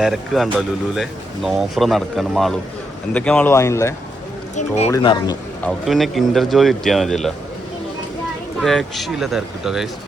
തിരക്ക് കണ്ടോ ലുലുവിലെ ഓഫർ നടക്കണം. മാളു എന്തൊക്കെയാ മാളു വാങ്ങിയില്ലേ? ട്രോളി നിറഞ്ഞു. അവൾക്ക് പിന്നെ കിൻഡർ ജോയ് കിട്ടിയാൽ മതിയല്ലോ. രക്ഷയില്ല തിരക്ക് കിട്ടോ ഗൈസ്.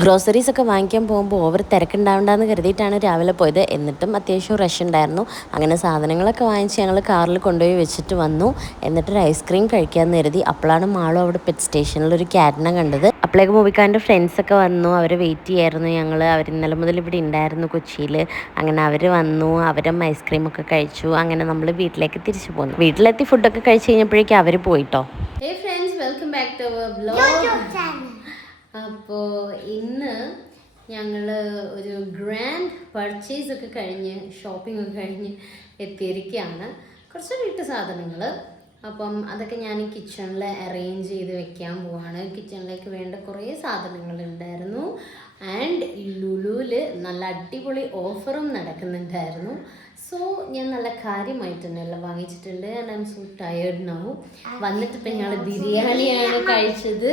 ഗ്രോസറീസ് ഒക്കെ വാങ്ങിക്കാൻ പോകുമ്പോൾ ഓവർ തിരക്കുണ്ടാവണ്ടെന്ന് കരുതിയിട്ടാണ് രാവിലെ പോയത്. എന്നിട്ടും അത്യാവശ്യം റഷ് ഉണ്ടായിരുന്നു. അങ്ങനെ സാധനങ്ങളൊക്കെ വാങ്ങിച്ച് ഞങ്ങൾ കാറിൽ കൊണ്ടുപോയി വെച്ചിട്ട് വന്നു. എന്നിട്ടൊരു ഐസ്ക്രീം കഴിക്കാമെന്ന് കരുതി. അപ്പോഴാണ് മാളും അവിടെ പെറ്റ് സ്റ്റേഷനിൽ ഒരു ക്യാറ്റിനെ കണ്ടത്. അപ്പോഴേക്ക് മൂവിക്കാരൻ്റെ ഫ്രണ്ട്സൊക്കെ വന്നു. അവർ വെയിറ്റ് ചെയ്യായിരുന്നു ഞങ്ങൾ. അവർ ഇന്നലെ മുതൽ ഇവിടെ ഉണ്ടായിരുന്നു കൊച്ചിയിൽ. അങ്ങനെ അവർ വന്നു, അവരും ഐസ്ക്രീമൊക്കെ കഴിച്ചു. അങ്ങനെ നമ്മൾ വീട്ടിലേക്ക് തിരിച്ചു പോന്നു. വീട്ടിലെത്തി ഫുഡൊക്കെ കഴിച്ച് കഴിഞ്ഞപ്പോഴേക്കും അവർ പോയിട്ടോ. Hey friends, welcome back to our vlog. അപ്പോൾ ഇന്ന് ഞങ്ങൾ ഒരു ഗ്രാൻഡ് പർച്ചേസ് ഒക്കെ കഴിഞ്ഞ് ഷോപ്പിംഗ് ഒക്കെ കഴിഞ്ഞ് എത്തിയിരിക്കുകയാണ്. കുറച്ച് വീട്ടു സാധനങ്ങൾ. അപ്പം അതൊക്കെ ഞാൻ കിച്ചണിൽ അറേഞ്ച് ചെയ്ത് വെക്കാൻ പോവാണ്. കിച്ചണിലേക്ക് വേണ്ട കുറേ സാധനങ്ങൾ ഉണ്ടായിരുന്നു. ആൻഡ് ലുലുവിൽ നല്ല അടിപൊളി ഓഫറും നടക്കുന്നുണ്ടായിരുന്നു. സോ ഞാൻ നല്ല കാര്യമായിട്ട് തന്നെ എല്ലാം വാങ്ങിച്ചിട്ടുണ്ട്. And I'm so tired now. വന്നിട്ടിപ്പോൾ ഞങ്ങൾ ബിരിയാണിയാണ് കഴിച്ചത്.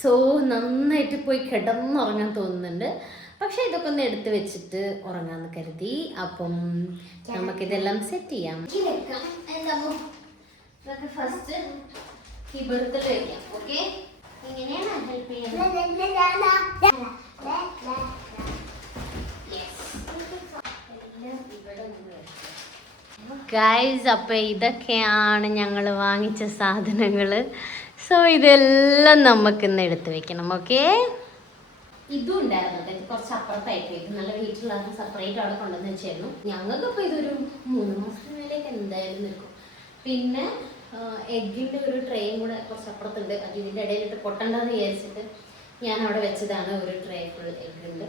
സോ നന്നായിട്ട് പോയി കിടന്നുറങ്ങാൻ തോന്നുന്നുണ്ട്. പക്ഷേ ഇതൊക്കെ ഒന്ന് എടുത്ത് വെച്ചിട്ട് ഉറങ്ങാമെന്ന് കരുതി. അപ്പം നമുക്കിതെല്ലാം സെറ്റ് ചെയ്യാം. ഫസ്റ്റ് ഈ ബെർത്തിൽ വയ്ക്കാം. ഓക്കെ, ഇങ്ങനെയാണ് ഹെൽപ്പ് ചെയ്യുന്നത്. ഗൈസ്, അപ്പോൾ ഇതൊക്കെയാണ് ഞങ്ങൾ വാങ്ങിച്ച സാധനങ്ങൾ. സോ ഇതെല്ലാം നമുക്കിന്ന് എടുത്ത് വെക്കണം. ഓക്കെ, ഇതും ഉണ്ടായിരുന്നു കുറച്ച് അപ്പുറത്തായിട്ട്. ഇത് നല്ല വീട്ടിലുള്ള സെപ്പറേറ്റ് അവിടെ കൊണ്ടുവന്ന് വെച്ചായിരുന്നു. ഞങ്ങൾക്കിപ്പോൾ ഇതൊരു 3 മാസത്തിന് മേലേക്ക് എന്തായാലും നിൽക്കും. പിന്നെ എഗ്ഗിൻ്റെ ഒരു ട്രേയും കൂടെ കുറച്ച് അപ്പുറത്തുണ്ട്. അത് ഇതിൻ്റെ ഇടയിലിട്ട് പൊട്ടണ്ടെന്ന് വിചാരിച്ചിട്ട് ഞാൻ അവിടെ വെച്ചതാണ്. ഒരു ട്രേ ഫുൾ എഗ്ഗുണ്ട്.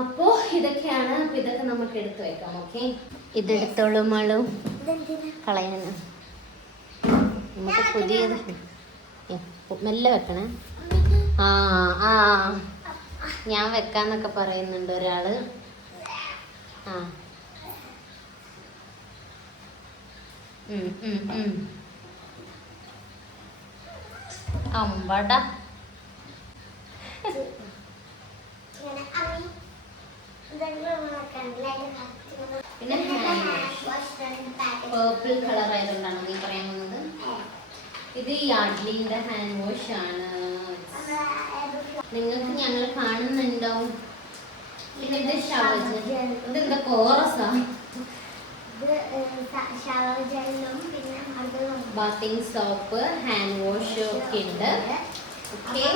അപ്പോൾ ഇതൊക്കെയാണ്. അപ്പോൾ ഇതൊക്കെ നമുക്ക് എടുത്ത് വെക്കാം. ഓക്കെ, ഇതെടുത്തോളും മാളു കളയാന്. നമുക്ക് പുതിയത് മെല്ലെ വെക്കണേ. ആ ആ ഞാൻ വെക്കാന്നൊക്കെ പറയുന്നുണ്ട് ഒരാള്. ആ അമ്പട. പിന്നെ പേർപ്പിൾ കളർ ആയതുകൊണ്ടാണ് നീ പറയാൻ വന്നത്. ഇത് യാഡ്ലിന്റെ ഹാൻഡ് വാഷ് ആണ്. നിങ്ങൾക്ക് ഞങ്ങൾ കാണുന്നുണ്ടാവും. പിന്നെ ഇത് ഷവർ ജെൽ. ഇതെന്താ കോറസാ? ബാത്തിങ് സോപ്പ്, ഹാൻഡ് വാഷ് ഒക്കെ ഉണ്ട്. Okay,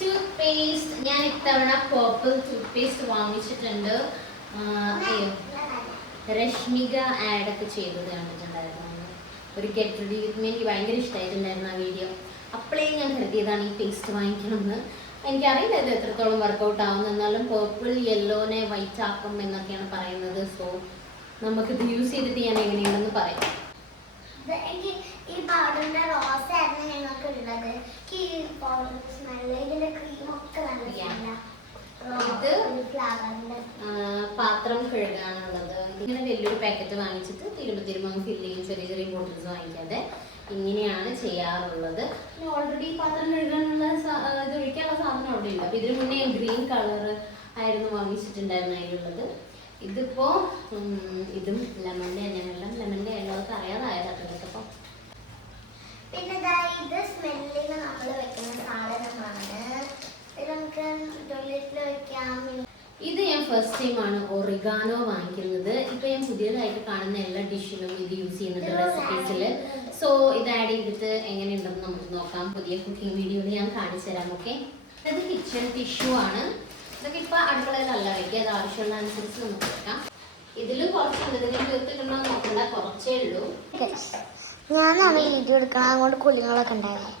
tooth paste. ഞാൻ ഇത്തവണ പേർപ്പിൾ ടൂത്ത് പേസ്റ്റ് വാങ്ങിച്ചിട്ടുണ്ട്. രശ്മിക ആഡൊക്കെ ചെയ്തത് കണ്ടിട്ടുണ്ടായിരുന്നു. ഒരു ഗെറ്റ് റെഡി വിത്ത് മീ. എനിക്ക് ഭയങ്കര ഇഷ്ടമായിട്ടുണ്ടായിരുന്നു ആ വീഡിയോ. അപ്പോഴേ ഞാൻ കരുതിയതാണ് ഈ പേസ്റ്റ് വാങ്ങിക്കണമെന്ന്. എനിക്കറിയില്ല ഇത് എത്രത്തോളം വർക്കൗട്ട് ആവുന്നു. എന്നാലും പേർപ്പിൾ യെല്ലോനെ വൈറ്റ് ആക്കും എന്നൊക്കെയാണ് പറയുന്നത്. സോ നമുക്കിത് യൂസ് ചെയ്തിട്ട് ഞാൻ എങ്ങനെയുണ്ടെന്ന് പറയാം. ഇത് പാത്രം കഴുകാനുള്ളത്. ഇങ്ങനെ വലിയൊരു പാക്കറ്റ് വാങ്ങിച്ചിട്ട് തിരുമ്പ ഫില്ല് ചെയ്യും. ചെറിയ ചെറിയ ബോട്ടിൽസ് വാങ്ങിക്കാതെ ഇങ്ങനെയാണ് ചെയ്യാറുള്ളത്. പിന്നെ ഓൾറെഡി പാത്രം കഴുകാനുള്ള ഇത് ഒഴിക്കാനുള്ള സാധനം അവിടെ ഉണ്ട്. അപ്പോൾ ഇതിന് മുന്നേ ഗ്രീൻ കളർ ആയിരുന്നു വാങ്ങിച്ചിട്ടുണ്ടായിരുന്നു അതിലുള്ളത്. ഇതിപ്പോൾ ഇതും ലെമണിൻ്റെ തന്നെയാണ്. ലെമണിൻ്റെ ആയാലും അറിയാതായതാണ് കേട്ടോ. പിന്നെ ഇത് സ്മെല്ലിന് നമ്മൾ വെക്കുന്ന സാധനമാണ്. ഇത് നമുക്ക് ടോയ്ലറ്റിൽ വെക്കാം. ഇത് ഞാൻ ഫസ്റ്റ് ടൈമാണ് ഒറിഗാനോ വാങ്ങിക്കുന്നത്. ഇപ്പൊ ഞാൻ പുതിയതായിട്ട് കാണുന്ന എല്ലാ ഡിഷിലും ഇത് യൂസ് ചെയ്യുന്നുണ്ട് റെസിപ്പീസിൽ. സോ ഇത് ആഡ് ചെയ്തിട്ട് എങ്ങനെയുണ്ടെന്ന് നമുക്ക് നോക്കാം. പുതിയ കുക്കിംഗ് വീഡിയോയിൽ ഞാൻ കാണിച്ചു തരാം. ഓക്കെ, ഇത് കിച്ചൺ ടിഷ്യൂ ആണ്. ഇതൊക്കെ ഇപ്പൊ അടുക്കളയിലല്ല വെക്കുക. അത് ആവശ്യമുള്ള അനുസരിച്ച് നമുക്ക് വെക്കാം. ഇതിലും കുറച്ചുണ്ട്. ഇതിന് തീർത്തിട്ടുണ്ടോ നോക്കണ്ട, കുറച്ചേ ഉള്ളൂ. ഞാനാണ് വീഡിയോ എടുക്കണം. അങ്ങോട്ട് കുളികളൊക്കെ ഉണ്ടായിരുന്നു.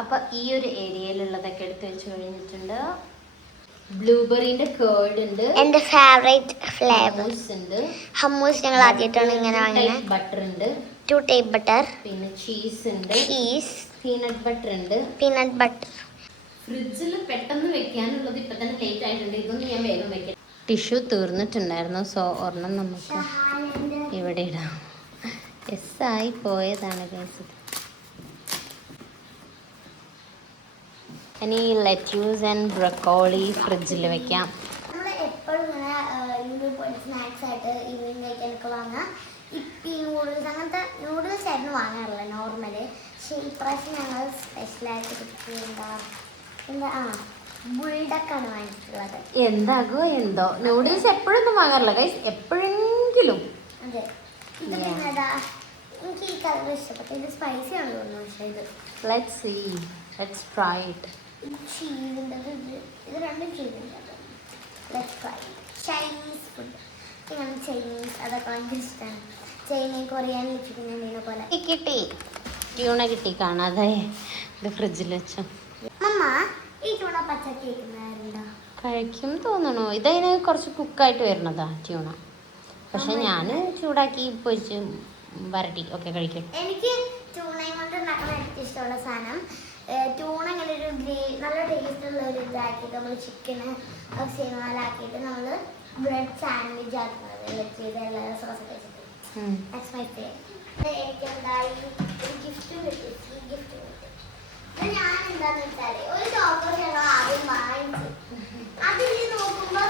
അപ്പൊ ഈ ഒരു ഏരിയയിലുള്ളതൊക്കെ എടുത്ത് വെച്ച് കഴിഞ്ഞിട്ടുണ്ട്. ബ്ലൂബെറിന്റെ കേർഡ് ഉണ്ട്. എന്റെ ഫേവറേറ്റ് ഫ്ലേവർ ഉണ്ട്. ഹമ്മൂസ് ഞങ്ങൾ ആദ്യമായിട്ടാണ് ഇങ്ങനെ വാങ്ങുന്നത്. ബട്ടർ ഉണ്ട്. 2 ടൈപ്പ് ബട്ടർ. പിന്നെ ചീസ് ഉണ്ട്. ചീസ്. പീനട്ട് ബട്ടർ ഉണ്ട്. Peanut butter. ഫ്രിഡ്ജിൽ പെട്ടെന്ന് വെക്കാനുള്ളത് ഇപ്പൊ തന്നെ ലേറ്റ് ആയിട്ടുണ്ട്. ഇതൊന്നും ഞാൻ വേഗം വെക്കാം. ടിഷ്യൂ തീർന്നിട്ടുണ്ടായിരുന്നു. സോ ഒരെണ്ണം നമുക്ക് ഇവിടെ ഇടാം. ആയി പോയതാണ് ഗൈസ്. ഇനി ലെറ്റ്യൂസ് ആൻഡ് ബ്രക്കോളി ഫ്രിഡ്ജിൽ വെക്കാം. നമ്മൾ എപ്പോഴും ഇങ്ങനെ ഈവനിങ് പോയിട്ട് സ്നാക്സ് ആയിട്ട് ഈവനിങ് കഴിക്കാനൊക്കെ വാങ്ങാം. ഇപ്പി നൂഡിൽസ് അങ്ങനത്തെ നൂഡിൽസ് ആയിരുന്നു വാങ്ങാറില്ല നോർമല്. പക്ഷേ ഇപ്രാവശ്യം ഞങ്ങൾ സ്പെഷ്യലായിട്ട് എന്താ ബുൾഡക്കാണ് വാങ്ങിച്ചിട്ടുള്ളത്. എന്താകോ എന്തോ നൂഡിൽസ് എപ്പോഴൊന്നും വാങ്ങാറില്ല ഗൈസ്, എപ്പോഴെങ്കിലും. അതെ, ഇത് പിന്നെതാ എനിക്ക് ഈ കളർ ഇഷ്ടപ്പെട്ടു. ഇത് സ്പൈസി ആണ് തോന്നുന്നു. പക്ഷേ let's see, let's try it. ചീവിൻ്റെ ഇത് രണ്ടും ചീവിൻ്റെ. Let's try Chinese food. ഇങ്ങനെ ചൈനീസ് അതൊക്കെ ഭയങ്കര ഇഷ്ടമാണ്. ചൈനീസ് കൊറിയൻ ചിക്കൻ പോലെ കിട്ടി, ട്യൂണ കിട്ടി കാണാതെ. ഇത് ഫ്രിഡ്ജിൽ വെച്ചോ. അമ്മ ഈ ട്യൂണ പച്ചക്ക് കഴിക്കുന്നവരുണ്ടോ? കഴിക്കും തോന്നണു. ഇതതിന് കുറച്ച് കുക്കായിട്ട് വരുന്നതാ ട്യൂണ. പക്ഷെ ഞാൻ ചൂടാക്കി പൊരിച്ച് വരട്ടി ഒക്കെ കഴിക്കും. എനിക്ക് ട്യൂണയും കൊണ്ട് ഉണ്ടാക്കുന്ന ഏറ്റവും ഇഷ്ടമുള്ള സാധനം ട്യൂണ ഇങ്ങനെ ഒരു നല്ല ടേസ്റ്റ് ഉള്ള ഒരു ഇതാക്കിയിട്ട് നമ്മൾ ചിക്കന് സേമാലാക്കിയിട്ട് നമ്മൾ ബ്രെഡ് സാൻഡ്വിച്ച് ആക്കുന്നത് ചെയ്ത് എല്ലാ സോസ് വെച്ചിട്ട്. That's my favourite. എനിക്കെന്തായി ഒരു ഗിഫ്റ്റ് കിട്ടി, ഈ ഗിഫ്റ്റ് കിട്ടി. ഇത് ഞാൻ എന്താന്ന് വെച്ചാൽ ഒരു ചോക്കോ ഞങ്ങൾ ആദ്യം വാങ്ങിച്ചു. അതിൽ നോക്കുമ്പോൾ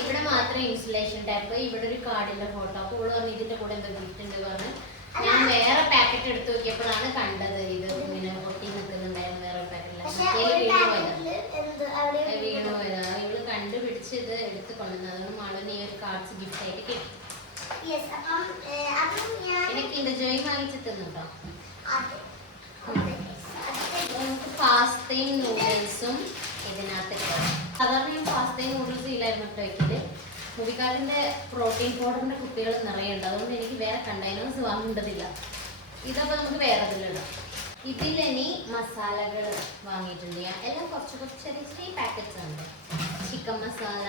ഇവിടെ മാത്രം ഇൻസുലേഷൻ ടാപ്പ്, ഇവിടെ ഒരു കാർഡിന്റെ ഫോട്ടോ. അപ്പോൾ ഇവിടെ പറഞ്ഞു ഇതിന്റെ കൂടെ എന്താ ഗിഫ്റ്റ് ഉണ്ട് പറഞ്ഞ് ഞാൻ വേറെ പാക്കറ്റ് എടുത്ത് നോക്കിയപ്പോഴാണ് കണ്ടത്. ഇത് ഇങ്ങനെ ഒട്ടി നിൽക്കുന്നുണ്ടായിരുന്നു വേറെ പാക്കറ്റിൽ. വീണു പോയതാ. ഇവള് കണ്ടുപിടിച്ച് ഇത് എടുത്ത് കൊണ്ടുവന്നത്. അതുകൊണ്ട് മാളുവിന് ഈ ഒരു കാർഡ്സ് ഗിഫ്റ്റ് ആയിട്ട് കിട്ടി. എനിക്ക് കിൻഡർ ജോയ് വാങ്ങിച്ച് തന്നുട്ടോ. നമുക്ക് പാസ്തയും നൂഡിൽസും ഇതിനകത്ത് സാധാരണ ഞാൻ പാസ്തയും നൂഡിൽസും ഇല്ലായിരുന്നു വയ്ക്കല്. മുബിക്കാട്ടിന്റെ പ്രോട്ടീൻ പൗഡറിന്റെ കുപ്പികൾ നിറയുണ്ട്. അതുകൊണ്ട് എനിക്ക് വേറെ കണ്ടെയ്നേഴ്സ് വാങ്ങേണ്ടതില്ല. ഇതപ്പോൾ നമുക്ക് വേറെ ഇതിലിടാം. ഇതിലിനി മസാലകൾ വാങ്ങിയിട്ടുണ്ട് ഞാൻ. എല്ലാം കുറച്ച് കുറച്ച് ചെറിയ ചെറിയ പാക്കറ്റ്സ് ഉണ്ട്. ചിക്കൻ മസാല,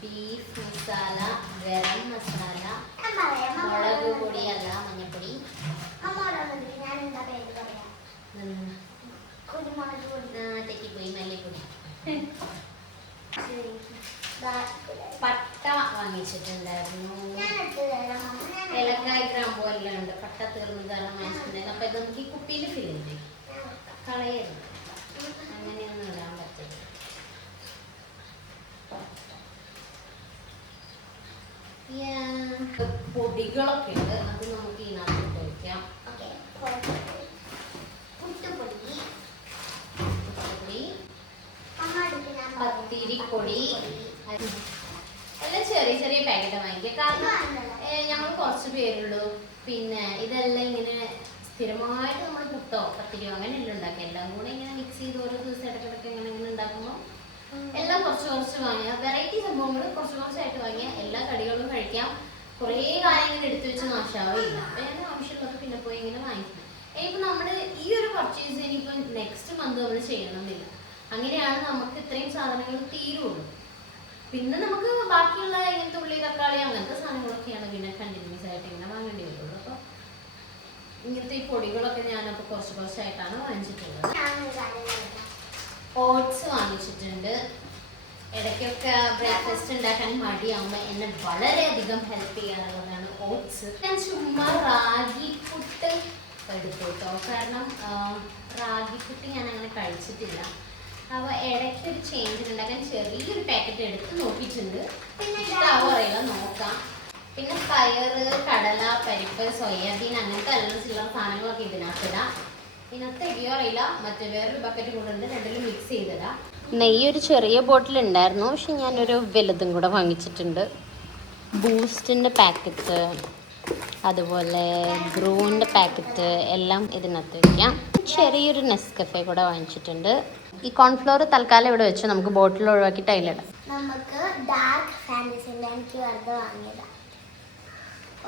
ബീഫ് മസാല, ഗരം മസാല, മുളക് പൊടി അല്ല മഞ്ഞപ്പൊടി, തെറ്റിപ്പോയി മല്ലിപ്പൊടി, പട്ട വാങ്ങിച്ചിട്ടുണ്ടായിരുന്നു. ഏലക്കായ് ഗ്രാമ്പൂ എല്ലാം ഉണ്ട്. പട്ട തീർന്നത് കാരണം വാങ്ങിച്ചിട്ടുണ്ടായിരുന്നു. അപ്പൊ ഇത് നമുക്ക് ഈ കുപ്പിയിൽ ഫില്ല് കളയരുത്, അങ്ങനെയൊന്നും ഇടാൻ പറ്റില്ല. പൊടികളൊക്കെ ഉണ്ട്, അത് നമുക്ക് ഇതിനകത്ത് വയ്ക്കാം. പത്തിരിപ്പൊടി എല്ലാം ചെറിയ ചെറിയ പാക്കറ്റ് വാങ്ങിക്കുക. കാരണം ഞങ്ങൾ കുറച്ച് പേരുള്ളൂ. പിന്നെ ഇതെല്ലാം ഇങ്ങനെ സ്ഥിരമായിട്ട് നമ്മൾ പുട്ടോ പത്തിരിയോ അങ്ങനെയല്ല ഉണ്ടാക്കുക. എല്ലാം കൂടെ ഇങ്ങനെ മിക്സ് ചെയ്ത് ഓരോ ദിവസം ഇടയ്ക്കിടയ്ക്ക് ഇങ്ങനെ ഇങ്ങനെ ഉണ്ടാക്കുമ്പോൾ എല്ലാം കുറച്ച് കുറച്ച് വാങ്ങിയ വെറൈറ്റി സംഭവങ്ങൾ കുറച്ച് കുറച്ചായിട്ട് വാങ്ങിയ എല്ലാ കടികളും കഴിക്കാം. കുറേ കാര്യം ഇങ്ങനെ എടുത്തു വെച്ച് നാശാവില്ല. അപ്പം ഞാൻ ആവശ്യമുള്ളതൊക്കെ പിന്നെ പോയി ഇങ്ങനെ വാങ്ങിക്കണം. ഇനിയിപ്പോൾ നമ്മൾ ഈ ഒരു പർച്ചേസ് ഇനിയിപ്പോൾ നെക്സ്റ്റ് മന്ത് നമ്മൾ ചെയ്യണമെന്നില്ല. അങ്ങനെയാണ് നമുക്ക് ഇത്രയും സാധനങ്ങൾ തീരുള്ളൂ. പിന്നെ നമുക്ക് ബാക്കിയുള്ള ഇങ്ങനത്തെ ഉള്ളി തക്കാളി അങ്ങനത്തെ സാധനങ്ങളൊക്കെയാണ് പിന്നെ കണ്ടിന്യൂസ് ആയിട്ട് ഇങ്ങനെ വാങ്ങേണ്ടി വരുള്ളൂ. അപ്പോൾ ഇങ്ങനത്തെ ഈ പൊടികളൊക്കെ ഞാനപ്പോൾ കുറച്ച് കുറച്ചായിട്ടാണ് വാങ്ങിച്ചിട്ടുള്ളത്. ഓട്സ് വാങ്ങിച്ചിട്ടുണ്ട്. ഇടയ്ക്കൊക്കെ ബ്രേക്ക്ഫാസ്റ്റ് ഉണ്ടാക്കാൻ മടിയാകുമ്പോൾ എന്നെ വളരെയധികം ഹെൽപ്പ് ചെയ്യാറുള്ളതാണ് ഓട്സ്. ഞാൻ ചുമ്മാ റാഗി പുട്ട് എടുത്തു കേട്ടോ. കാരണം റാഗിപ്പുട്ട് ഞാൻ അങ്ങനെ കഴിച്ചിട്ടില്ല. അപ്പോൾ ഇടയ്ക്കൊരു ചേഞ്ച് ഉണ്ടാക്കാൻ ചെറിയൊരു പാക്കറ്റ് എടുത്ത് നോക്കിയിട്ടുണ്ട്. പിന്നെ ഇഷ്ടാവോ അറിയില്ല, നോക്കാം. പിന്നെ പയറ്, കടല, പരിപ്പ്, സോയാബീൻ അങ്ങനത്തെ എല്ലാം ചില്ലറ സാധനങ്ങളൊക്കെ ഇതിനകത്തിടാം. ഇതിനകത്ത് ഇടിയോ അറിയില്ല. മറ്റേ വേറൊരു ബക്കറ്റ് കൂടെ ഉണ്ട്, രണ്ടിലും മിക്സ് ചെയ്തിടാം. നെയ്യൊരു ചെറിയ ബോട്ടിൽ ഉണ്ടായിരുന്നു, പക്ഷെ ഞാനൊരു വലുതും കൂടെ വാങ്ങിച്ചിട്ടുണ്ട്. ബൂസ്റ്റിൻ്റെ പാക്കറ്റ്, അതുപോലെ ബ്രൂവിൻ്റെ പാക്കറ്റ് എല്ലാം ഇതിനകത്ത് വയ്ക്കാം. ചെറിയൊരു നെസ്കഫെ കൂടെ വാങ്ങിച്ചിട്ടുണ്ട്. ഈ കോൺഫ്ലോർ തൽക്കാലം ഇവിടെ വെച്ച് നമുക്ക് ബോട്ടിൽ ഒഴിവാക്കിയിട്ട് അതിലിടാം. നമുക്ക് ഡാർക്ക് ഫാൻറ്റസിൻ്റെ എനിക്ക് വെറുതെ വാങ്ങിയതാണ്.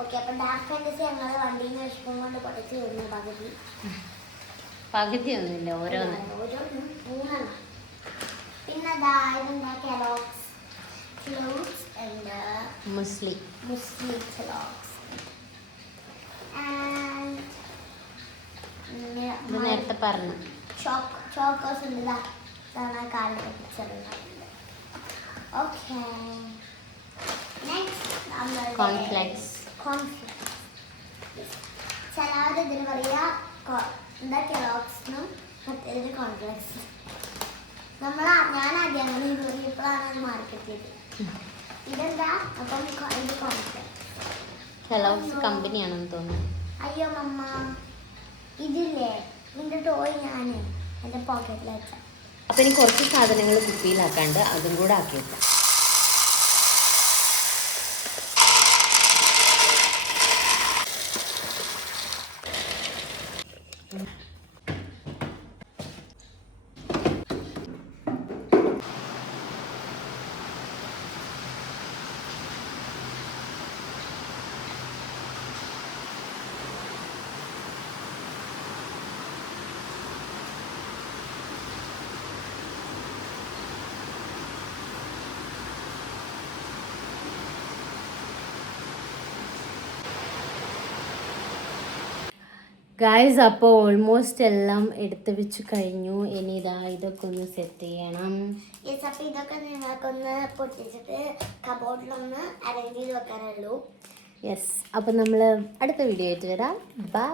ഓക്കെ, അപ്പം ഡാർക്ക് ഫാൻറ്റസി ഞങ്ങൾ വണ്ടിയിൽ നിന്ന് വിഷമം കൊണ്ട് പൊട്ടിച്ച് വരുന്നു. പകുതിയൊന്നുമില്ല, ഓരോന്ന് മൂന്നെണ്ണം. പിന്നെ ഇതെന്താ കെലോഗ്സ് ഫ്ലൂട്ട്സ് ഉണ്ട്, മുസ്ലി കെലോഗ്സ്. നേരത്തെ പറഞ്ഞു ചോക്കോസ് ഉണ്ട്. കാലിൻ്റെ പിക്ചറുണ്ട്. Okay, next cornflakes. ചിലവർ ഇതിന് പറയാ എന്താ കെലോക്സിനും മറ്റേതിന് കോൺഫ്ലെക്സ്. ഞാൻ ആദ്യം അങ്ങനെ ഇപ്പോഴാണ് മാർക്കറ്റിയത്. ഇതെന്താ അപ്പം ഇത് കോൺഫ്ലെക്സ്. കെലോഗ്സ് കമ്പനിയാണെന്ന് തോന്നുന്നു. അയ്യോ മമ്മ, ഇതില്ലേ നിന്റെ ടോയ് ഞാൻ എൻ്റെ പോക്കറ്റിൽ വെച്ച. അപ്പം ഇനി കുറച്ച് സാധനങ്ങൾ കുപ്പിയിലാക്കാണ്ട് അതും കൂടെ ആക്കി വെക്കാം. ഗായ്സ്, അപ്പോൾ ഓൾമോസ്റ്റ് എല്ലാം എടുത്ത് വെച്ച് കഴിഞ്ഞു. ഇനി ഇതൊക്കെ ഒന്ന് സെറ്റ് ചെയ്യണം. യെസ്, അപ്പം ഇതൊക്കെ നിങ്ങൾക്കൊന്ന് പൊട്ടിച്ചിട്ട് കബോർഡിലൊന്ന് അറേഞ്ച് ചെയ്ത് വെക്കാനുള്ളൂ. യെസ്, അപ്പം നമ്മൾ അടുത്ത വീഡിയോ ആയിട്ട് വരാം. ബൈ.